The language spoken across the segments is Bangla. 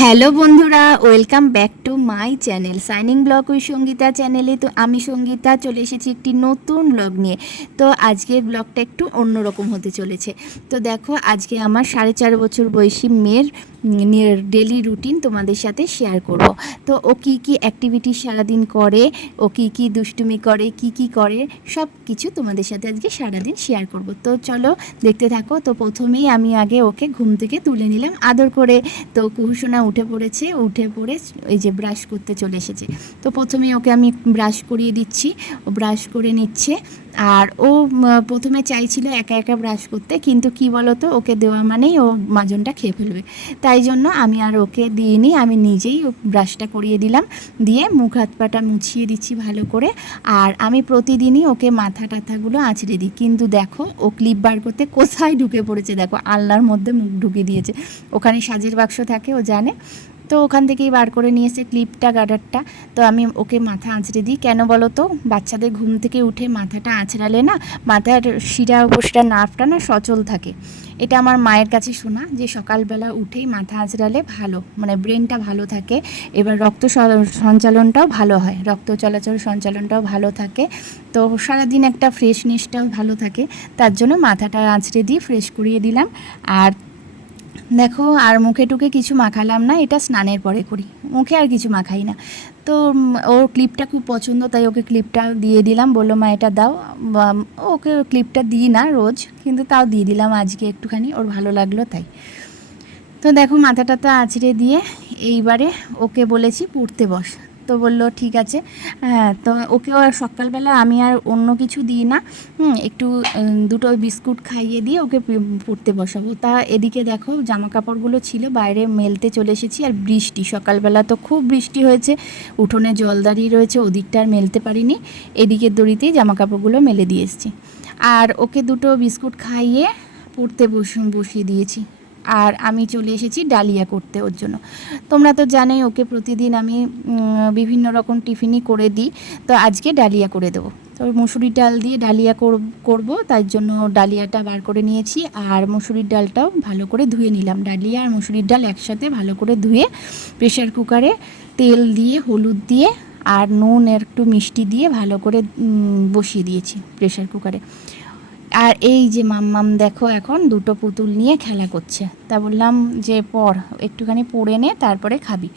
হ্যালো বন্ধুরা, welcome back to my channel, shining blog we Sangita চ্যানেলে। তো আমি সঙ্গীতা, চলে এসেছি একটি নতুন ব্লগ নিয়ে। তো আজকের ব্লগটা একটু অন্যরকম হতে চলেছে। তো দেখো, আজকে আমার সাড়ে চার বছর বয়সী মেয়ের ডেলি রুটিন তোমাদের সাথে শেয়ার করব। তো ও কী কী অ্যাক্টিভিটি সারাদিন করে, ও কী কী দুষ্টুমি করে, কি কি করে সব কিছু তোমাদের সাথে আজকে সারাদিন শেয়ার করব। তো চলো, দেখতে থাকো। তো প্রথমেই আমি আগে ওকে ঘুম থেকে তুলে নিলাম, আদর করে। তো কুহুসোনা উঠে পড়েছে, উঠে পড়ে এই যে ব্রাশ করতে চলে এসেছে। তো প্রথমে ওকে আমি ব্রাশ করিয়ে দিচ্ছি ও ব্রাশ করে নিচ্ছে। আর ও প্রথমে চাইছিল একা একা ব্রাশ করতে, কিন্তু কি বলতো, ওকে দেওয়া মানেই ও মাজনটা খেয়ে ফেলবে। তাই জন্য আমি আর ওকে দিইনি, আমি নিজেই ব্রাশটা করিয়ে দিলাম, দিয়ে মুখ হাত পাটা মুছিয়ে দিচ্ছি ভালো করে। আর আমি প্রতিদিনই ওকে মাথা টাথাগুলো আঁচড়ে দিই, কিন্তু দেখো, ও ক্লিপ বার করতে কোথায় ঢুকে পড়েছে, দেখো আলনার মধ্যে মুখ ঢুকিয়ে দিয়েছে। ওখানে সাজের বাক্স থাকে, ও জানে। তো ওখান থেকেই বার করে নিয়ে এসে ক্লিপটা গার্ডারটা তো আমি ওকে মাথা আঁচড়ে দিই। কেন বলো তো? বাচ্চাদের ঘুম থেকে উঠে মাথাটা আঁচড়ালে না, মাথার শিরা উপসিরা নার্ভটা না সচল থাকে। এটা আমার মায়ের কাছে শোনা যে সকালবেলা উঠেই মাথা আঁচড়ালে ভালো মানে ব্রেনটা ভালো থাকে। এবার রক্ত সঞ্চালনটাও ভালো হয়। রক্ত চলাচল সঞ্চালনটাও ভালো থাকে। তো সারাদিন একটা ফ্রেশনেসটাও ভালো থাকে। তার জন্য মাথাটা আঁচড়ে দিয়ে ফ্রেশ করিয়ে দিলাম। আর দেখো, আর মুখে টুকে কিছু মাখালাম না, এটা স্নানের পরে করি। মুখে আর কিছু মাখাই না। তো ওর ক্লিপটা খুব পছন্দ, তাই ওকে ক্লিপটা দিয়ে দিলাম। বলল, মা, এটা দাও। ওকে ক্লিপটা দিই না রোজ, কিন্তু তাও দিয়ে দিলাম আজকে একটুখানি, ওর ভালো লাগল তাই। তো দেখো, মাথাটা তো আঁচড়ে দিয়ে এইবারে ওকে বলেছি পড়তে বস। তো বলল, ঠিক আছে। হ্যাঁ তো ওকে আর সকালবেলা আমি আর অন্য কিছু দিই না। একটু দুটো বিস্কুট খাইয়ে দিয়ে ওকে পড়তে বসাবো। তা এদিকে দেখো জামা কাপড়গুলো ছিল, বাইরে মেলতে চলে এসেছি আর বৃষ্টি। সকালবেলা তো খুব বৃষ্টি হয়েছে, উঠোনে জল দাঁড়িয়ে রয়েছে, ওদিকটা আর মেলতে পারিনি। এদিকের দড়িতেই জামা কাপড়গুলো মেলে দিয়ে এসেছি। আর ওকে দুটো বিস্কুট খাইয়ে পড়তে বস, বসিয়ে দিয়েছি। আর আমি চলে এসেছি ডালিয়া করতে ওর জন্য। তোমরা তো জানোই ওকে প্রতিদিন আমি বিভিন্ন রকম টিফিনই করে দিই। তো আজকে ডালিয়া করে দেবো। তো মুসুরির ডাল দিয়ে ডালিয়া কর- করব তার জন্য ডালিয়াটা বার করে নিয়েছি। আর মুসুরির ডালটাও ভালো করে ধুয়ে নিলাম। ডালিয়া আর মুসুরির ডাল একসাথে ভালো করে ধুয়ে প্রেশার কুকারে তেল দিয়ে, হলুদ দিয়ে, আর নুন একটু মিষ্টি দিয়ে ভালো করে বসিয়ে দিয়েছি প্রেশার কুকারে। আর এই যে মাম্মাম দেখো এখন দুটো পুতুল নিয়ে খেলা করছে। তা বললাম যে পর একটুখানি পড়ে নে, তারপরে খাবি।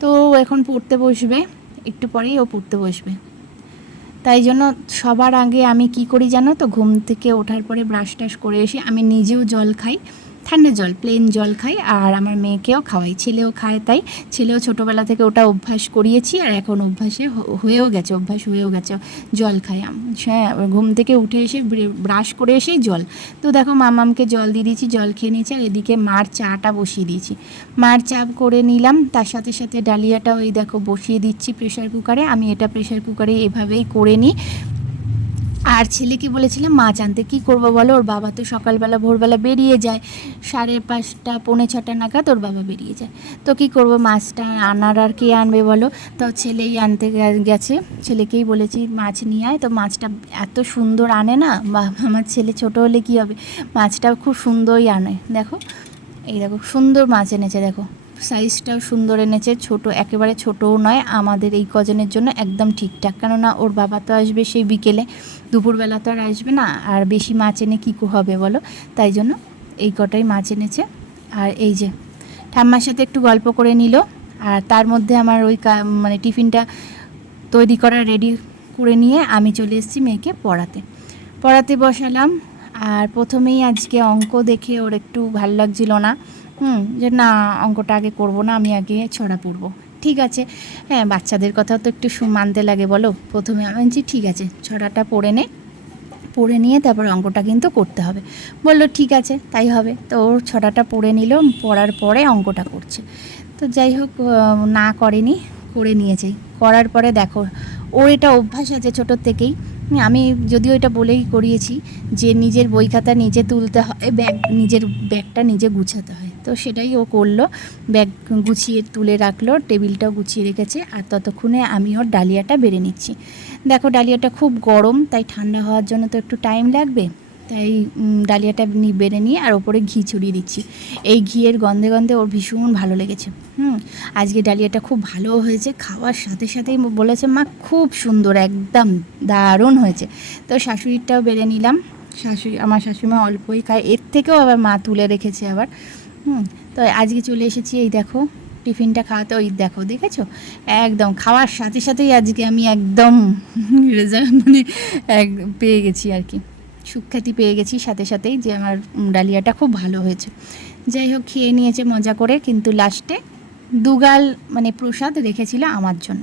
তো এখন পড়তে বসবে, একটু পরেই ও পড়তে বসবে। তাই জন্য সবার আগে আমি কি করি জানো তো, ঘুম থেকে ওঠার পরে ব্রাশ টাশ করে এসে আমি নিজেও জল খাই। ঠান্ডা জল প্লেন জল খাই। আর আমার মেয়েকেও খাওয়াই, ছেলেও খায় তাই। ছেলেও ছোটোবেলা থেকে ওটা অভ্যাস করিয়েছি আর এখন অভ্যাসে হয়েও গেছে, অভ্যাস হয়েও গেছে, জল খাই হ্যাঁ ঘুম থেকে উঠে এসে ব্রাশ করে এসেই জল। তো দেখো মামামকে জল দিয়ে দিয়েছি, জল খেয়ে নিয়েছি আর এদিকে মার চাটা বসিয়ে দিয়েছি। মার চা করে নিলাম, তার সাথে সাথে ডালিয়াটা ওই দেখো বসিয়ে দিচ্ছি প্রেশার কুকারে আমি এটা প্রেশার কুকারে এভাবেই করে নিই। আর ছেলেকে বলেছিলাম মাছ আনতে কী করব বলো? ওর বাবা তো সকালবেলা, ভোরবেলা বেরিয়ে যায়। সাড়ে পাঁচটা, পৌনে ছটা নাগাদ ওর বাবা বেরিয়ে যায়। তো কী করব? মাছটা আনার আর কে আনবে বলো? তো ছেলেই আনতে গেছে। ছেলেকেই বলেছি, মাছ নিয়ে আয়। তো মাছটা এত সুন্দর আনে না, বা, আমার ছেলে ছোট হলে কী হবে? মাছটা খুব সুন্দরই আনে, দেখো। এই দেখো, সুন্দর মাছ এনেছে, দেখো। সাইজটাও সুন্দর এনেছে, ছোট, একেবারে ছোটও নয়, আমাদের এই কজনের জন্য একদম ঠিকঠাক। কেননা ওর বাবা তো আসবে সেই বিকেলে। দুপুরবেলা তো আর আসবে না, আর বেশি মাছ এনে কী হবে বলো? তাই জন্য এই কটাই মাছ এনেছে। আর এই যে ঠাম্মার সাথে একটু গল্প করে নিল, আর তার মধ্যে আমার ওই মানে টিফিনটা তৈরি করা রেডি করে নিয়ে আমি চলে এসেছি মেয়েকে পড়াতে। পড়াতে বসালাম, আর প্রথমেই আজকে অঙ্ক দেখে ওর একটু ভালো লাগছিল না। হুম, যে না, অঙ্কটা আগে করব না, আমি আগে ছড়া পড়ব। ঠিক আছে। হ্যাঁ বাচ্চাদের কথাও তো একটু মানতে লাগে, বলো। প্রথমে আমি বলছি, ঠিক আছে, ছড়াটা পড়ে নে। পড়ে নিয়ে তারপর অঙ্কটা কিন্তু করতে হবে। বলল, ঠিক আছে, তাই হবে। তো ওর ছড়াটা পড়ে নিল, পড়ার পরে অঙ্কটা করছে। তো যাই হোক না করেনি, করে নিয়েছে। করার পরে দেখো, ওর এটা অভ্যাস আছে ছোটোর থেকেই। আমি যদিও এটা বলেই করিয়েছি যে, নিজের বই খাতা নিজে তুলতে হয়, ব্যাগ নিজের ব্যাগটা নিজে গুছাতে হয়। তো সেটাই ও করল। ব্যাগ গুছিয়ে তুলে রাখল, টেবিলটাও গুছিয়ে রেখেছে আর ততক্ষণে আমি ওর ডালিয়াটা বেড়ে নিচ্ছি। দেখো ডালিয়াটা খুব গরম, তাই ঠান্ডা হওয়ার জন্য তো একটু টাইম লাগবে। তাই ডালিয়াটা বেড়ে নিয়ে আর ওপরে ঘি ছড়িয়ে দিচ্ছি। এই ঘিয়ের গন্ধে গন্ধে ওর ভীষণ ভালো লেগেছে। হুম, আজকে ডালিয়াটা খুব ভালো হয়েছে, খাওয়ার সাথে সাথেই বলেছে, মা, খুব সুন্দর, একদম দারুণ হয়েছে। তো শাশুড়িটাও বেড়ে নিলাম। শাশুড়ি, আমার শাশুড়িমা অল্পই খায়, এর থেকেও আবার মা তুলে রেখেছে আবার। হুম, তো আজকে চলে এসেছি, এই দেখো, টিফিনটা খাওয়াতে, ওই দেখো, দেখেছ? একদম, খাওয়ার সাথে সাথেই আজকে আমি একদম রেজাল্ট মানে এক, পেয়ে গেছি আর কি। সুখ্যাতি পেয়ে গেছি সাথে সাথেই যে আমার ডালিয়াটা খুব ভালো হয়েছে। যাই হোক, খেয়ে নিয়েছে, মজা করে, কিন্তু লাস্টে দুগাল মানে প্রসাদ রেখেছিল আমার জন্য।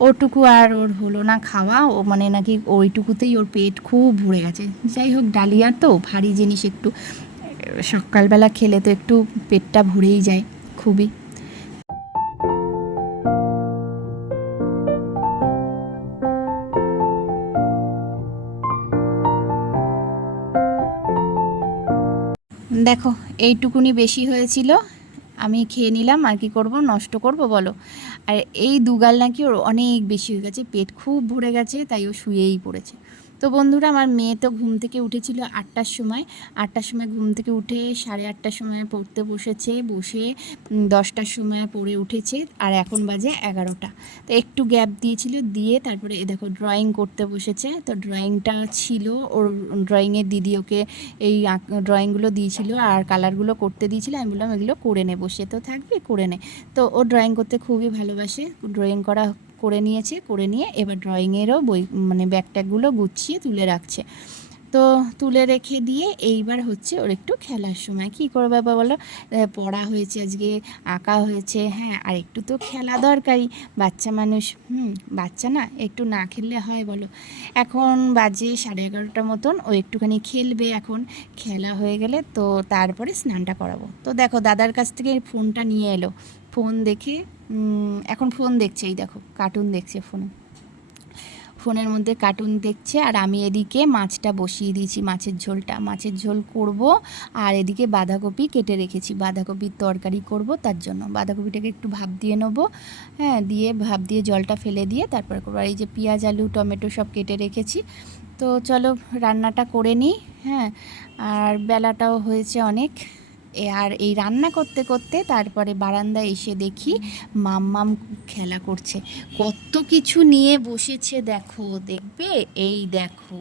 ওটুকু আর ওর হলো না খাওয়া, ও মানে নাকি ওইটুকুতেই ওর পেট খুব ভরে গেছে। যাই হোক, ডালিয়া তো ভারী জিনিস একটু। সকালবেলা খেলে তো একটু পেটটা ভরেই যায়, খুবই। দেখো, এইটুকুনি বেশি হয়েছিল, আমি খেয়ে নিলাম, আর কি করব, নষ্ট করব, বলো। আর এই দুগাল নাকি ওর অনেক বেশি হয়ে গেছে, পেট খুব ভরে গেছে, তাই ও শুয়েই পড়েছে। তো বন্ধুরা, আমার মেয়ে তো ঘুম থেকে উঠেছিল আটটার সময়। আটটার সময় ঘুম থেকে উঠে সাড়ে আটটার সময় পড়তে বসেছে, বসে দশটার সময় পড়ে উঠেছে আর এখন বাজে এগারোটা। তো একটু গ্যাপ দিয়েছিল, দিয়ে তারপরে এ দেখো ড্রয়িং করতে বসেছে। তো ড্রয়িংটা ছিল, ওর ড্রয়িংয়ের দিদি ওকে এই ড্রয়িংগুলো দিয়েছিল আর কালারগুলো করতে দিয়েছিল। আমি বললাম, এগুলো করে নে, বসে তো থাকবে, করে নে। তো ও ড্রয়িং করতে খুবই ভালোবাসে। ড্রয়িং করা করে নিয়েছে, করে নিয়ে এবার ড্রয়িংয়েরও বই মানে ব্যাগ ট্যাগগুলো গুছিয়ে তুলে রাখছে। তো তুলে রেখে দিয়ে এইবার হচ্ছে ওর একটু খেলার সময়। কি করবে বাবা বলো? পড়া হয়েছে আজকে, আঁকা হয়েছে হ্যাঁ আর একটু তো খেলা দরকারি বাচ্চা মানুষ, হুম, বাচ্চা না, একটু না খেললে হয় বলো। এখন বাজে সাড়ে এগারোটার মতন, ও একটুখানি খেলবে এখন। খেলা হয়ে গেলে তো তারপরে স্নানটা করাবো। তো দেখো, দাদার কাছ থেকে ফোনটা নিয়ে এলো। ফোন দেখে এখন ফোন দেখছে, এই দেখো কার্টুন দেখছে ফোনে। ফোনের মধ্যে কার্টুন দেখছে, আর আমি এদিকে মাছটা বসিয়ে দিয়েছি, মাছের ঝোলটা। মাছের ঝোল করব, আর এদিকে বাঁধাকপি কেটে রেখেছি। বাঁধাকপির তরকারি করব তার জন্য। বাঁধাকপিটাকে একটু ভাপ দিয়ে নেব হ্যাঁ দিয়ে ভাপ দিয়ে জলটা ফেলে দিয়ে তারপর করব। আর এই যে পেঁয়াজ, আলু, টমেটো সব কেটে রেখেছি। তো চলো, রান্নাটা করে নিই হ্যাঁ। আর বেলাটাও হয়েছে অনেক। আর এই রান্না করতে করতে তারপরে বারান্দায় এসে দেখি মাম্মাম খেলা করছে। কত কিছু নিয়ে বসেছে দেখো, দেখবে? এই দেখো,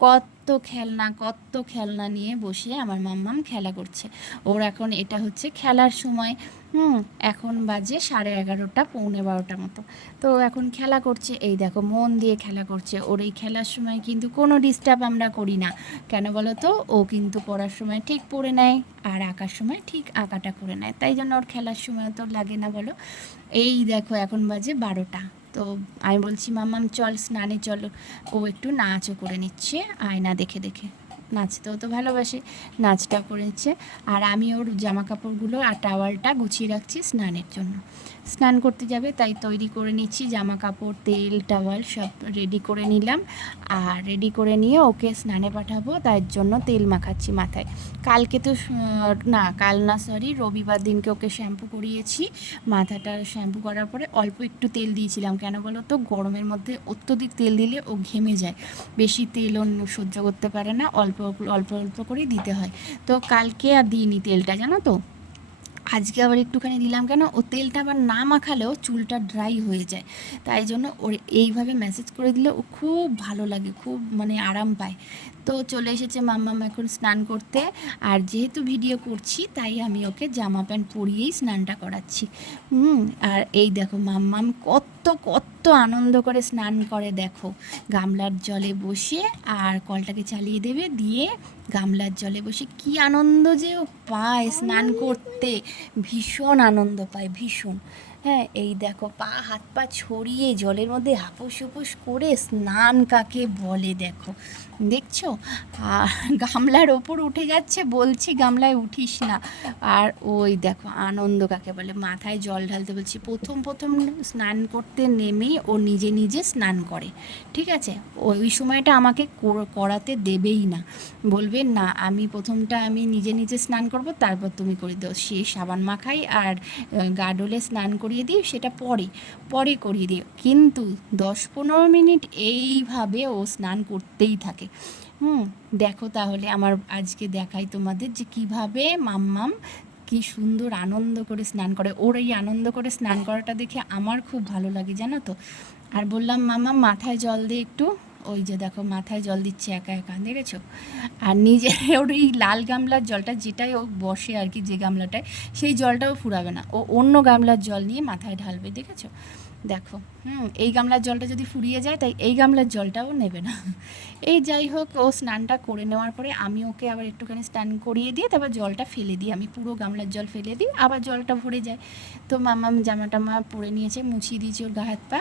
কত খেলনা কত খেলনা নিয়ে বসে আমার মাম্মাম খেলা করছে। ওর এখন এটা হচ্ছে খেলার সময়। হুম। এখন বাজে সাড়ে এগারোটা, পৌনে বারোটার মতো। তো এখন খেলা করছে, এই দেখো মন দিয়ে খেলা করছে। ওর এই খেলার সময় কিন্তু কোনো ডিস্টার্ব আমরা করি না। কেন বলো তো ও কিন্তু পড়ার সময় ঠিক পড়ে নেয়, আর আঁকার সময় ঠিক আঁকাটা করে নেয়। তাই জন্য ওর খেলার সময় তো লাগে না বলো। এই দেখো এখন বাজে বারোটা। তো আমি বলছি মামাম চল স্নানে চলো। ও একটু নাচও করে নিচ্ছে, আয়না দেখে দেখে। নাচতেও তো ভালোবাসে, নাচটা করেছে। আর আমি ওর জামা কাপড়গুলো আর টাওয়ালটা গুছিয়ে রাখছি স্নানের জন্য। স্নান করতে যাবে, তাই তৈরি করে নিচ্ছি জামা কাপড় তেল, টাওয়াল সব রেডি করে নিলাম। আর রেডি করে নিয়ে ওকে স্নানে পাঠাবো, তার জন্য তেল মাখাচ্ছি মাথায়। কালকে তো না, কাল না সরি রবিবার দিনকে ওকে শ্যাম্পু করিয়েছি। মাথাটা শ্যাম্পু করার পরে অল্প একটু তেল দিয়েছিলাম। কেন বলো তো, গরমের মধ্যে অত্যধিক তেল দিলে ও ঘেমে যায়। বেশি তেল সহ্য করতে পারে না, অল্প অল্প অল্প করেই দিতে হয়। তো কালকে আর দিইনি তেলটা, জানো তো? আজকে আবার একটুখানি দিলাম কেন? ও তেলটা আবার না মাখালেও চুলটা ড্রাই হয়ে যায়। তাই জন্য ওর এইভাবে মেসেজ করে দিলে ও খুব ভালো লাগে, খুব মানে আরাম পায়। তো চলে এসেছে মাম্মাম এখন স্নান করতে। আর যেহেতু ভিডিও করছি, তাই আমি ওকে জামা প্যান্ট পরিয়েই স্নানটা করাচ্ছি। হুম, আর এই দেখো মাম্মাম কত কত কত আনন্দ করে স্নান করে দেখো। গামলার জলে বসে আর কলটাকে চালিয়ে দেবে দিয়ে গামলার জলে বসে কি আনন্দ যে ও পায় স্নান করতে। ভীষণ আনন্দ পায়, ভীষণ। হ্যাঁ এই দেখো, পা, হাত, পা ছড়িয়ে জলের মধ্যে হাপুস হুপুস করে স্নান কাকে বলে দেখো। দেখছ? আর গামলার ওপর উঠে যাচ্ছে, বলছি গামলায় উঠিস না। আর ওই দেখো, আনন্দ কাকে বলে? মাথায় জল ঢালতে বলছি, প্রথম প্রথম স্নান করতে নেমে ও নিজে নিজে স্নান করে। ঠিক আছে? ওই সময়টা আমাকে করাতে দেবেই না। বলবে, না, আমি প্রথমটা আমি নিজে নিজে স্নান করব, তারপর তুমি করে দাও। সে সাবান মাখাই আর গাডলে স্নান করিয়ে দিই সেটা পরে পরে করিয়ে দিও। কিন্তু দশ পনেরো মিনিট এইভাবে ও স্নান করতেই থাকে। হুম, দেখো তাহলে আমার আজকে দেখাই তোমাদের যে কীভাবে মাম্মাম কি সুন্দর আনন্দ করে স্নান করে। ওর এই আনন্দ করে স্নান করাটা দেখে আমার খুব ভালো লাগে, জানো তো? আর বললাম মামা মাথায় জল দিয়ে একটু। ওই যে দেখো মাথায় জল দিচ্ছে একা একা, দেখেছ? আর নিজে ওর এই লাল গামলার জলটা যেটাই ও বসে আর কি যে গামলাটায়, সেই জলটাও ফুরাবে না। ও অন্য গামলার জল নিয়ে মাথায় ঢালবে, দেখেছ? দেখো, হুম, এই গামলার জলটা যদি ফুরিয়ে যায়, তাই এই গামলার জলটাও নেবে না। এই যাই হোক, ও স্নানটা করে নেওয়ার পরে আমি ওকে আবার একটুখানি স্নান করিয়ে দিয়ে, তারপর জলটা ফেলে দিই। আমি পুরো গামলার জল ফেলে দিই, আবার জলটা ভরে যায়। তো মামা জামা টামা পরে নিয়েছে, মুছিয়ে দিয়েছি ওর গা হাত পা।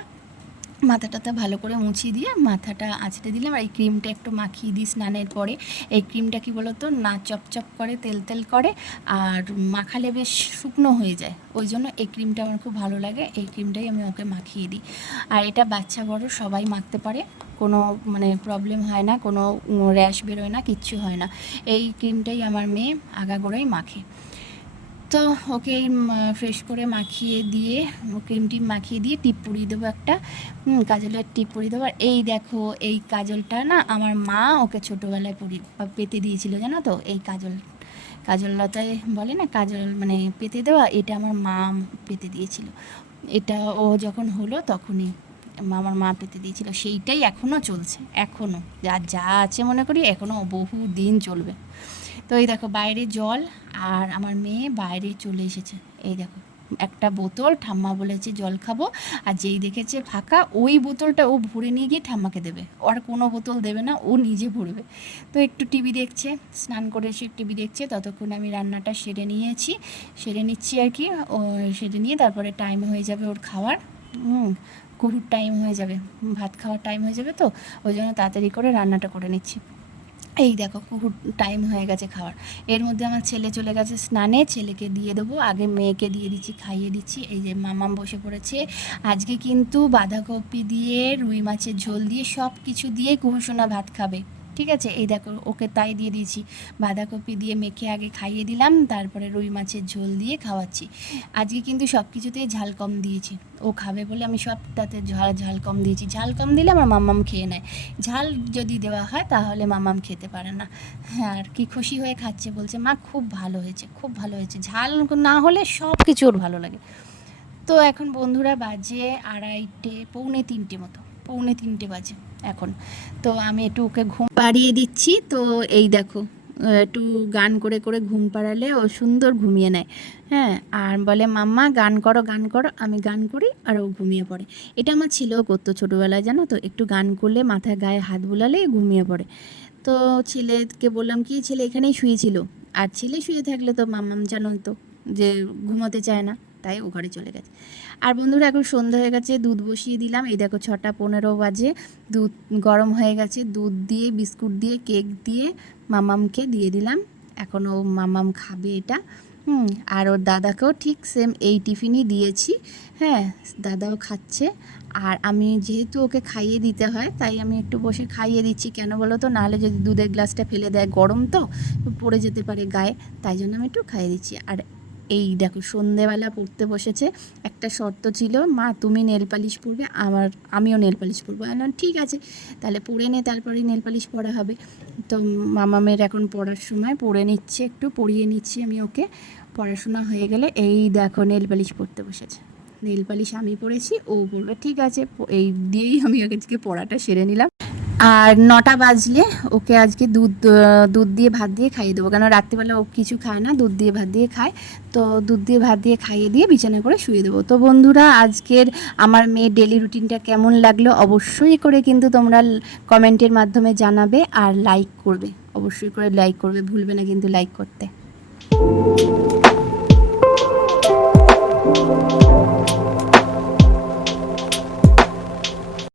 মাথাটাতে ভালো করে মুছিয়ে দিয়ে মাথাটা আঁচড়ে দিলাম। আর এই ক্রিমটা একটু মাখিয়ে দিই স্নানের পরে। এই ক্রিমটা কি বলতো? না চপচপ করে, তেল তেল করে, আর মাখালে বেশ শুকনো হয়ে যায়। ওই জন্য এই ক্রিমটা আমার খুব ভালো লাগে। এই ক্রিমটাই আমি ওকে মাখিয়ে দিই। আর এটা বাচ্চা বড়, সবাই মাখতে পারে। কোনো মানে প্রবলেম হয় না, কোনো র্যাশ বেরোয় না, কিচ্ছু হয় না। এই ক্রিমটাই আমার মেয়ে আগাগোড়াই মাখে। তো ওকে ফ্রেশ করে মাখিয়ে দিয়ে ক্রিম টিম মাখিয়ে দিয়ে টিপ পরিয়ে দেবো একটা। কাজলের টিপ পরিয়ে দেবো। আর এই দেখো, এই কাজলটা না আমার মা ওকে ছোটোবেলায় পরি পেতে দিয়েছিল, জানো তো? এই কাজল কাজল লতায় বলে না, কাজল মানে পেতে দেওয়া, এটা আমার মা পেতে দিয়েছিল। এটা ও যখন হলো তখনই আমার মা পেতে দিয়েছিল। সেইটাই এখনও চলছে এখনও যা যা আছে মনে করি এখনও বহু দিন চলবে। তো এই দেখো বাইরে জল আর আমার মেয়ে বাইরে চলে এসেছে। এই দেখো, একটা বোতল, ঠাম্মা বলেছে জল খাব। আর যেই দেখেছে ফাঁকা, ওই বোতলটা ও ভরে নিয়ে গিয়ে ঠাম্মাকে দেবে। আর কোনো বোতল দেবে না, ও নিজে ভরবে। তো একটু টিভি দেখছে, স্নান করে এসে টিভি দেখছে। ততক্ষণ আমি রান্নাটা সেরে নিয়েছি। সেরে নিচ্ছি আর কি, ও সেরে নিয়ে তারপরে টাইম হয়ে যাবে ওর খাওয়ার। হুম, গরুর টাইম হয়ে যাবে। ভাত খাওয়ার টাইম হয়ে যাবে তো, ওই জন্য তাড়াতাড়ি করে রান্নাটা করে নিচ্ছি। এই দেখো টাইম হয়ে গেছে খাওয়ার। এর মধ্যে আমার ছেলে চলে গেছে স্নানে, ছেলেকে দিয়ে দেবো। আগে মেয়েকে দিয়ে দিচ্ছি, খাইয়ে দিচ্ছি। এই যে মামাম বসে পড়েছে। আজকে কিন্তু বাঁধাকপি দিয়ে, রুই মাছের ঝোল দিয়ে সব কিছু দিয়ে কুহুসোনা ভাত খাবে। ঠিক আছে? এই দেখো, ওকে তাই দিয়ে দিয়েছি। বাঁধাকপি দিয়ে মেখে আগে খাইয়ে দিলাম, তারপরে রুই মাছের ঝোল দিয়ে খাওয়াচ্ছি। আজকে কিন্তু সব কিছুতেই ঝাল কম দিয়েছি। ও খাবে বলে আমি সবটাতে ঝাল ঝাল কম দিয়েছি। ঝাল কম দিলে আমার মাম্মাম খেয়ে নেয়। ঝাল যদি দেওয়া হয় তাহলে মাম্মাম খেতে পারে না। হ্যাঁ আর কি খুশি হয়ে খাচ্ছে বলছে, মা, খুব ভালো হয়েছে, খুব ভালো হয়েছে। ঝাল না হলে সব কিছু ওর ভালো লাগে। তো এখন বন্ধুরা বাজে আড়াইটে, পৌনে তিনটে মতো, পৌনে তিনটে বাজে। এখন। তো আমি একটু ওকে ঘুম পাড়িয়ে দিচ্ছি। তো এই দেখো, একটু গান করে করে ঘুম পাড়ালে ও সুন্দর ঘুমিয়ে নেয়। হ্যাঁ আর বলে, মাম্মা, গান করো গান করো। আমি গান করি আর ও ঘুমিয়ে পড়ে। এটা আমার ছেলেও করতো ছোটোবেলায়, জানো তো? একটু গান করলে মাথায় গায়ে হাত বুলালে ঘুমিয়ে পড়ে। তো ছেলেকে বললাম, কি ছেলে এখানেই শুয়েছিল? আর ছেলে শুয়ে থাকলে তো মাম্মাম জানো তো যে ঘুমাতে চায় না। তাই ও ঘরে চলে গেছে। আর বন্ধুরা, এখন সন্ধ্যা হয়ে গেছে, দুধ বসিয়ে দিলাম। এই দেখো ছটা পনেরো বাজে, দুধ গরম হয়ে গেছে, দুধ দিয়ে, বিস্কুট দিয়ে, কেক দিয়ে, মামামকে দিয়ে দিলাম। এখন ও মামাম খাবে এটা। হুম, আর ওর দাদাকেও ঠিক সেম এই টিফিনই দিয়েছি। হ্যাঁ দাদাও খাচ্ছে। আর আমি যেহেতু ওকে খাইয়ে দিতে হয়, তাই আমি একটু বসে খাইয়ে দিচ্ছি। কেন বলো তো? নাহলে যদি দুধের গ্লাসটা ফেলে দেয় গরম তো, পড়ে যেতে পারে গায়ে, তাই জন্য আমি একটু খাইয়ে দিচ্ছি। আর এই দেখো সন্ধেবেলা পড়তে বসেছে একটা শর্ত ছিল মা তুমি নেল পালিশ পরবে আমার আমিও নেল পালিশ পরবো। আমি বললাম, ঠিক আছে তাহলে পরে নে তারপরে নেল পালিশ পরা হবে। তো মামামের এখন পড়ার সময় পড়ে নিচ্ছে একটু পড়িয়ে নিচ্ছি আমি ওকে। পড়াশোনা হয়ে গেলে এই দেখো নেল পালিশ পরতে বসেছে। নেল পালিশ আমি পড়েছি ও বলবে ঠিক আছে এই দিয়েই আমি আজকে পড়াটা সেরে নিলাম। আর নটা বাজলে ওকে আজকে দুধ দুধ দিয়ে ভাত দিয়ে খাইয়ে দেবো। কেন রাত্রিবেলা ও কিছু খায় না, দুধ দিয়ে ভাত দিয়ে খায়। তো দুধ দিয়ে ভাত দিয়ে খাইয়ে দিয়ে বিছানা করে শুয়ে দেবো। তো বন্ধুরা, আজকের আমার মেয়ের ডেলি রুটিনটা কেমন লাগল অবশ্যই করে কিন্তু তোমরা কমেন্টের মাধ্যমে জানাবে আর লাইক করবে। অবশ্যই করে লাইক করবে, ভুলবে না কিন্তু লাইক করতে।